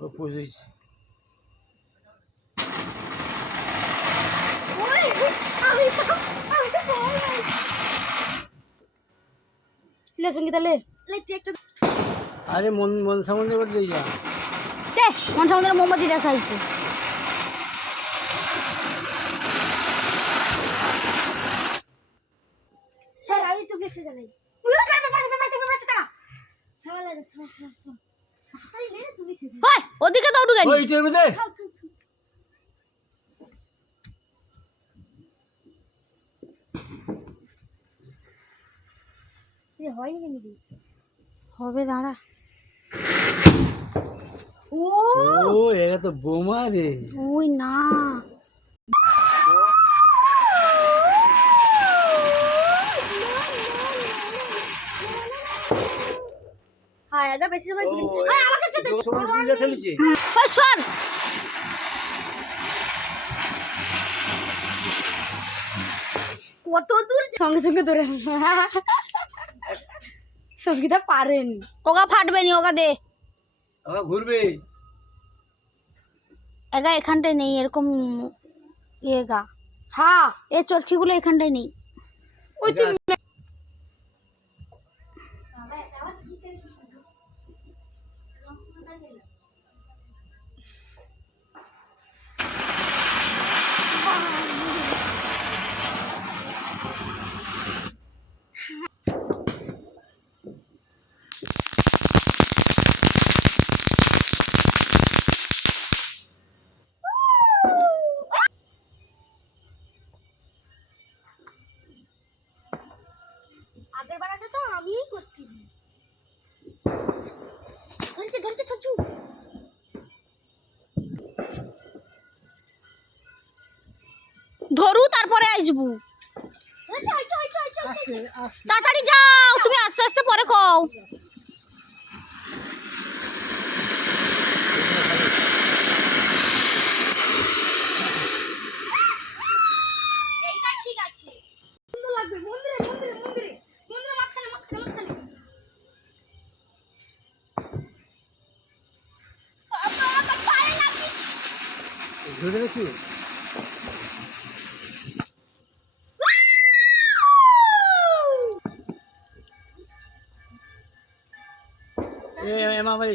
ও পুষেছি লে সঙ্গীতা লে। আরে মন মন সামনে করে দিয়ে যা। দে মন সমুদ্রের মোমবাতি দেওয়া চাইছে স্যার আমি তো বেঁচে ওদিকে দৌড়ু গেলি ওই টেবিল দে হবে দাঁড়া। ও! ও এটা তো বোমা রে। ওই না। হ্যাঁ বেশি সময় আমাকে খেতে খেলেছে সর। কত দূর সঙ্গে সঙ্গে ধরে সঙ্গীতা পারেনি। ওগা ফাটবে নি ওগা দে। আবার ঘুরবে। এগা এখানটায় নেই এরকম ইয়ে গা। হ্যাঁ এ চরকিগুলো এখানটায় নেই। ওই তুই আগের তো আমিই করছি। ধরেছে ধরেছে সঞ্চু ধরু তারপরে আসব। তাড়াতাড়ি যাও তুমি আস্তে আস্তে পরে কও। ঘুরে দেখছি এ এমা ভাই